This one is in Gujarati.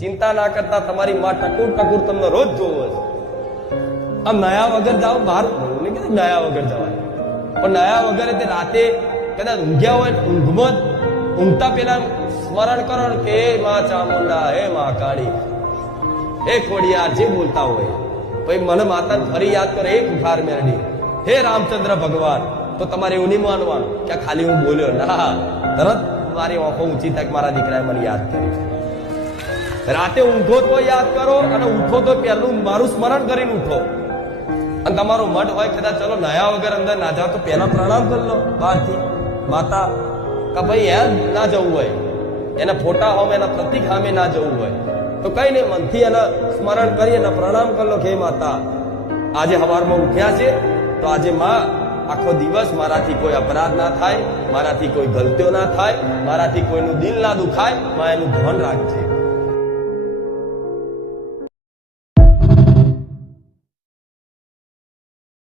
ચિંતા ના કરતા તમારી માં ટકુર ટકુર તમને રોજ જોવો છે. આમ નયા વગર જાઓ બહાર નયા વગર જવાય, પણ નયા વગર તે રાતે કદાચ ઊંઘ્યા હોય ઊંઘમાં ઊંઘતા પેલા સ્મરણ કરો કે હે માં ચામુંડા, હે માં કાળી, હે ખોડિયાર, જે બોલતા હોય પછી મને માતાને ફરી યાદ કરે, હે કુખાર મેરડી, હે રામચંદ્ર ભગવાન. તો તમારે એવું નહીં માનવાનું કે ખાલી હું બોલ્યો ના, તરત મારી આંખો ઊંચી થાય મારા દીકરાએ મને યાદ કરી. રાતે ઊંઘો તો યાદ કરો અને ઉઠો તો પહેલું મારું સ્મરણ કરીને ઉઠો. અને તમારો મઠ હોય કદાચ ચલો નયા વગર અંદર ના જાઓ તો પહેલા પ્રણામ કરી લો બહારથી માતા, કે ભાઈ એમ ના જવું હોય, એના ફોટા હોમે એના પ્રતિક સામે ના જવું હોય તો કઈ નહીં, મનથી એના સ્મરણ કરી અને પ્રણામ કરી લો કે માતા આજે સવારમાં ઉઠ્યા છે તો આજે માં આખો દિવસ મારાથી કોઈ અપરાધ ના થાય, મારાથી કોઈ ગલતીઓ ના થાય, મારાથી કોઈનું દિલ ના દુખાય, માં એનું ધ્યાન રાખજે.